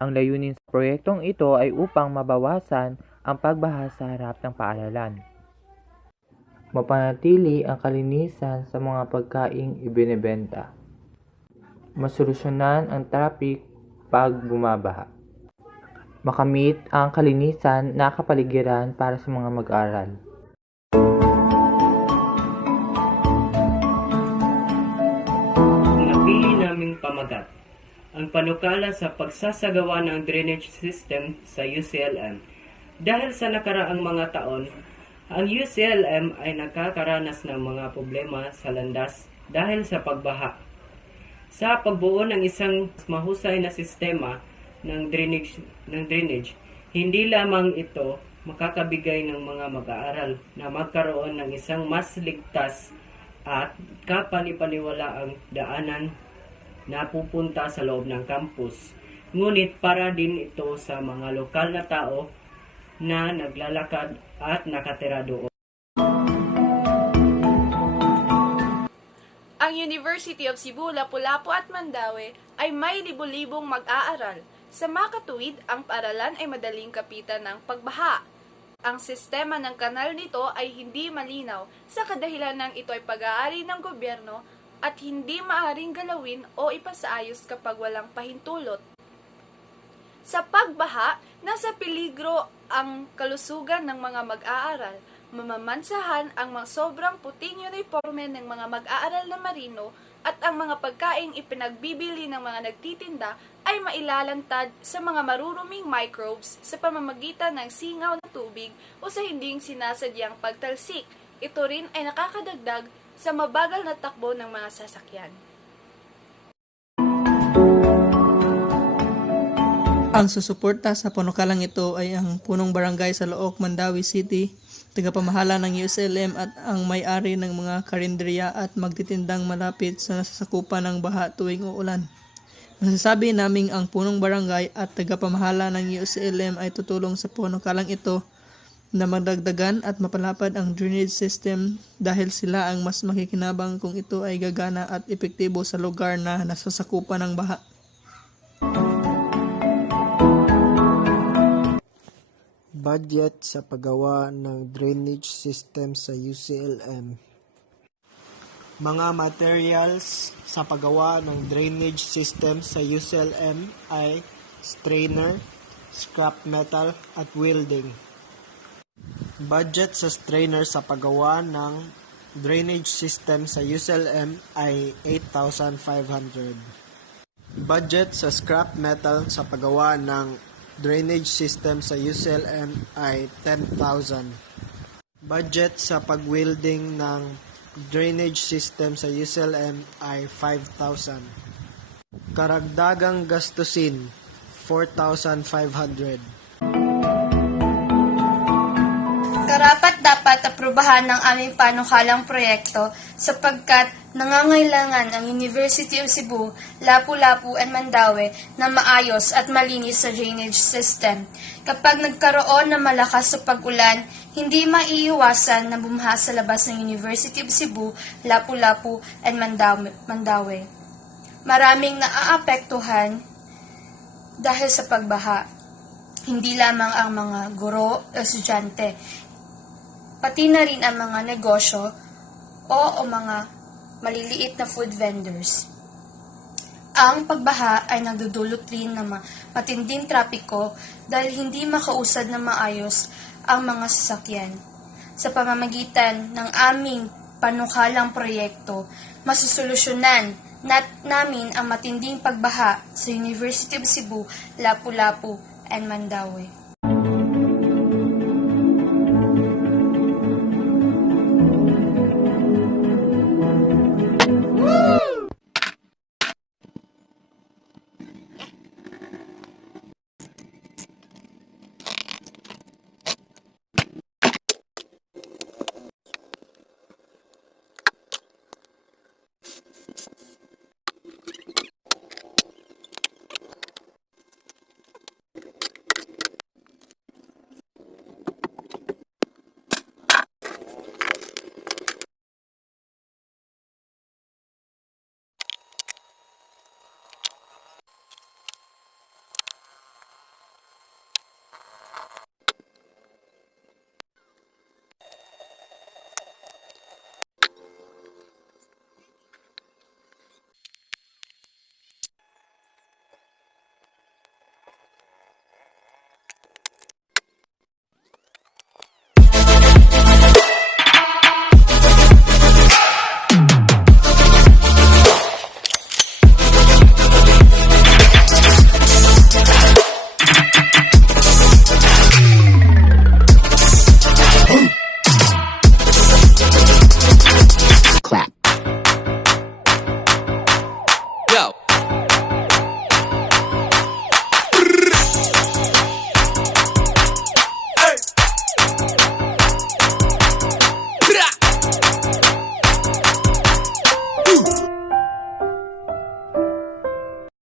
Ang layunin sa proyektong ito ay upang mabawasan ang pagbaha sa harap ng paaralan. Mapanatili ang kalinisan sa mga pagkaing ibinebenta. Masolusyonan ang traffic pag bumabaha. Makamit ang kalinisan na kapaligiran para sa mga mag-aaral. Napili naming pamagat ang panukala sa pagsasagawa ng drainage system sa UCLM. Dahil sa nakaraang mga taon, ang UCLM ay nakakaranas ng mga problema sa landas dahil sa pagbaha. Sa pagbuo ng isang mahusay na sistema ng drainage, hindi lamang ito makakabigay ng mga mag-aaral na magkaroon ng isang mas ligtas at kapani-paniwalaang daanan na pupunta sa loob ng campus. Ngunit para din ito sa mga lokal na tao na naglalakad at nakatira doon. Ang University of Cebu, Lapu-Lapu at Mandaue ay may libo-libong mag-aaral. Sa makatuwid, ang paaralan ay madaling kapitan ng pagbaha. Ang sistema ng kanal nito ay hindi malinaw sa kadahilan ng ito ay pag-aari ng gobyerno at hindi maaaring galawin o ipasaayos kapag walang pahintulot. Sa pagbaha, nasa peligro ang kalusugan ng mga mag-aaral. Mamamansahan ang mga sobrang puting uniforme ng mga mag-aaral na marino at ang mga pagkaing ipinagbibili ng mga nagtitinda ay mailalantad sa mga maruruming microbes sa pamamagitan ng singaw na tubig o sa hinding sinasadyang pagtalsik. Ito rin ay nakakadagdag sa mabagal na takbo ng mga sasakyan. Ang susuporta sa panukalang ito ay ang punong barangay sa Looc, Mandaue City, tagapamahala ng USLM at ang may-ari ng mga karinderya at magtitindang malapit sa nasasakupan ng baha tuwing uulan. Masasabi naming ang punong barangay at tagapamahala ng USLM ay tutulong sa panukalang ito na madagdagan at mapalapad ang drainage system dahil sila ang mas makikinabang kung ito ay gagana at epektibo sa lugar na nasasakupan ng baha. Budget sa paggawa ng drainage system sa UCLM. Mga materials sa paggawa ng drainage system sa UCLM ay strainer, scrap metal at welding. Budget sa strainer sa paggawa ng drainage system sa UCLM ay 8,500. Budget sa scrap metal sa paggawa ng drainage system sa UCLM ay 10,000. Budget sa pag-welding ng drainage system sa UCLM ay 5,000. Karagdagang gastusin, 4,500. Karapat-dapat aprubahan ng aming panukalang proyekto sapagkat nangangailangan ang University of Cebu, Lapu-Lapu and Mandaue na maayos at malinis sa drainage system. Kapag nagkaroon ng malakas sa pag-ulan, hindi maiiwasan na bumaha sa labas ng University of Cebu, Lapu-Lapu and Mandaue. Maraming naaapektuhan dahil sa pagbaha. Hindi lamang ang mga guro o estudyante, pati na rin ang mga negosyo o mga maliliit na food vendors. Ang pagbaha ay nagdudulot rin ng matinding trapiko dahil hindi makausad na maayos ang mga sasakyan. Sa pamamagitan ng aming panukalang proyekto, masusolusyonan namin ang matinding pagbaha sa University of Cebu, Lapu-Lapu and Mandaue.